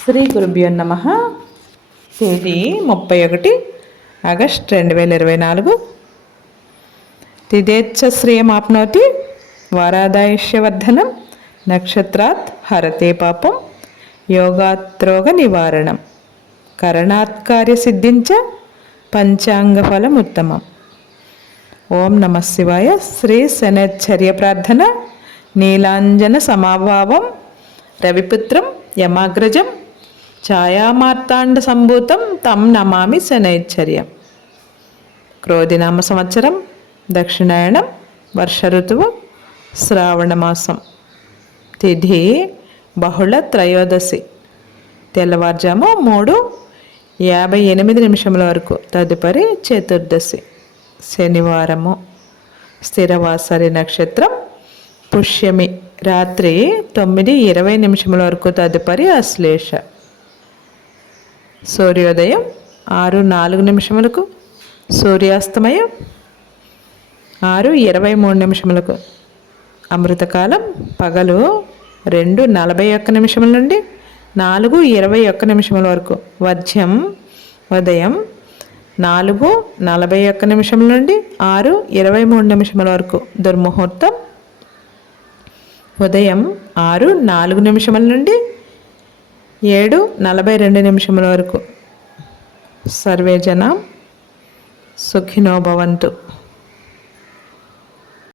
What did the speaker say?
శ్రీ గురుభ్యో నమః. తేదీ 31 ఆగస్ట్ 2024. తిథేచ్ఛశ్రియమాప్నోతి వారాదాయుష్యవర్ధనం. నక్షత్రాత్ హరతే పాపం యోగాత్రోగ నివారణం. కరణాత్ కార్యసిద్ధించ పంచాంగఫలముత్తమం. ఓం నమః శివాయ. శ్రీ శనైశ్చర్య ప్రార్థన. నీలాంజన సమాభావం రవిపుత్రం యమాగ్రజం ఛాయామార్తాండ సంభూతం తం నమామి శనైశ్చర్యం. క్రోధినామ సంవత్సరం, దక్షిణాయనం, వర్ష ఋతువు, శ్రావణమాసం. తిథి బహుళ త్రయోదశి. తెల్లవారుజాము 3:58 వరకు. తదుపరి చతుర్దశి శనివారము. స్థిరవాసరి నక్షత్రం పుష్యమి. రాత్రి 9:20 వరకు. తదుపరి అశ్లేష. సూర్యోదయం 6:04. సూర్యాస్తమయం 6:23. అమృతకాలం పగలు 2:41 నుండి 4:21 వరకు. వర్జ్యం ఉదయం 4:41 నుండి 6:23 వరకు. దుర్ముహూర్తం ఉదయం 6:04 నుండి 7:42 వరకు. సర్వే జనం సుఖినో భవంతు.